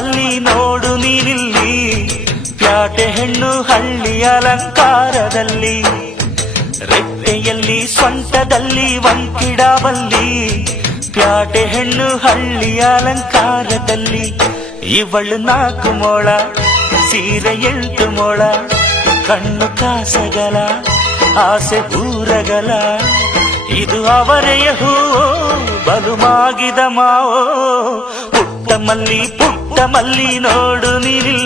ಮಲ್ಲಿ ನೋಡು ನೀನಿಲ್ಲಿ, ಪ್ಯಾಟೆ ಹೆಣ್ಣು ಹಳ್ಳಿ ಅಲಂಕಾರದಲ್ಲಿ, ರೆಟ್ಟೆಯಲ್ಲಿ ಸೊಂಟದಲ್ಲಿ ವಂಕಿಡಬಲ್ಲಿ, ಪ್ಯಾಟೆ ಹೆಣ್ಣು ಹಳ್ಳಿ ಅಲಂಕಾರದಲ್ಲಿ. ಇವಳು 4 ಮೊಳ ಸೀರೆ 8 ಮೊಳ, ಕಣ್ಣು ಕಾಸಗಲ ಆಸೆ ಊರಗಲ, ಇದು ಅವರೆಯ ಹೂವೋ ಬಲು ಮಾಗಿದ ಮಾವೋ. ಪುಟ್ಟ ಮಲ್ಲಿ ನೋಡು ನೀನಿಲ್ಲಿ.